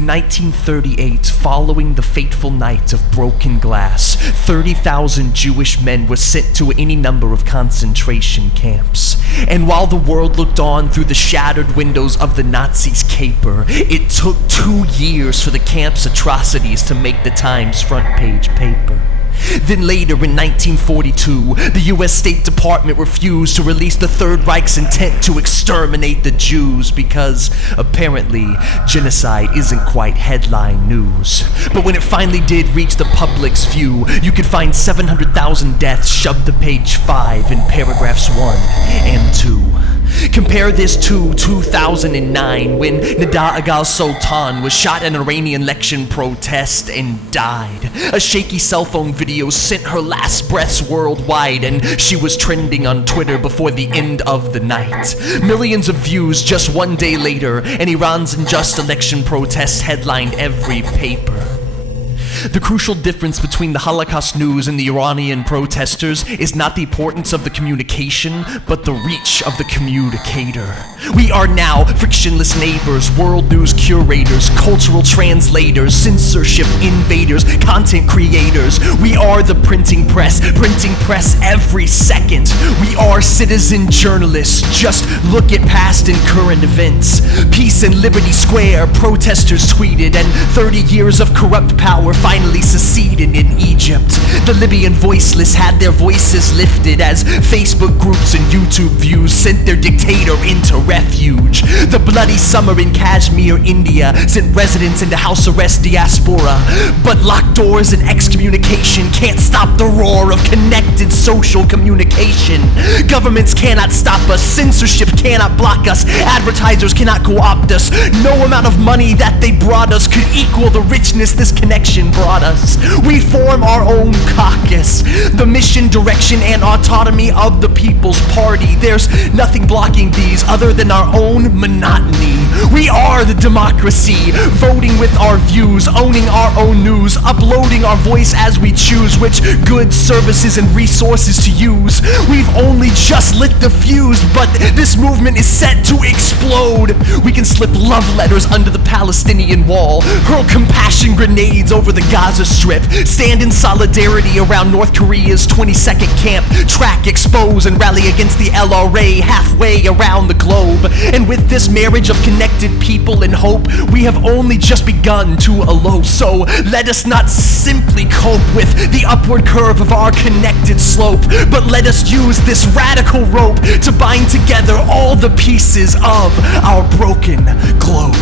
In 1938, following the fateful night of broken glass, 30,000 Jewish men were sent to any number of concentration camps. And while the world looked on through the shattered windows of the Nazis' caper, it took 2 years for the camp's atrocities to make the Times front page paper. Then later in 1942, the US State Department refused to release the Third Reich's intent to exterminate the Jews because, apparently, genocide isn't quite headline news. But when it finally did reach the public's view, you could find 700,000 deaths shoved to page 5 in paragraphs 1 and 2. Compare this to 2009 when Nida Agal Sultan was shot at an Iranian election protest and died. A shaky cell phone video sent her last breaths worldwide, and she was trending on Twitter before the end of the night. Millions of views just 1 day later, and Iran's unjust election protest headlined every paper. The crucial difference between the Holocaust news and the Iranian protesters is not the importance of the communication, but the reach of the communicator. We are now frictionless neighbors, world news curators, cultural translators, censorship invaders, content creators. We are the printing press every second. We are citizen journalists, just look at past and current events. Peace and Liberty Square, protesters tweeted, and 30 years of corrupt power finally seceded in Egypt. The Libyan voiceless had their voices lifted as Facebook groups and YouTube views sent their dictator into refuge. The bloody summer in Kashmir, India sent residents into house arrest diaspora. But locked doors and excommunication can't stop the roar of connected social communication. Governments cannot stop us, censorship cannot block us, advertisers cannot co-opt us. No amount of money that they brought us could equal the richness this connection brought us. We form our own caucus, the mission, direction, and autonomy of the People's Party. There's nothing blocking these other than our own monotony. We are the democracy, voting with our views, owning our own news, uploading our voice as we choose which goods, services, and resources to use. We've only just lit the fuse, but this movement is set to explode. We can slip love letters under the Palestinian wall, hurl compassion grenades over the Gaza Strip, stand in solidarity around North Korea's 22nd camp, track, expose, and rally against the LRA halfway around the globe. And with this marriage of connected people and hope, we have only just begun to elope. So let us not simply cope with the upward curve of our connected slope, but let us use this radical rope to bind together all the pieces of our broken globe.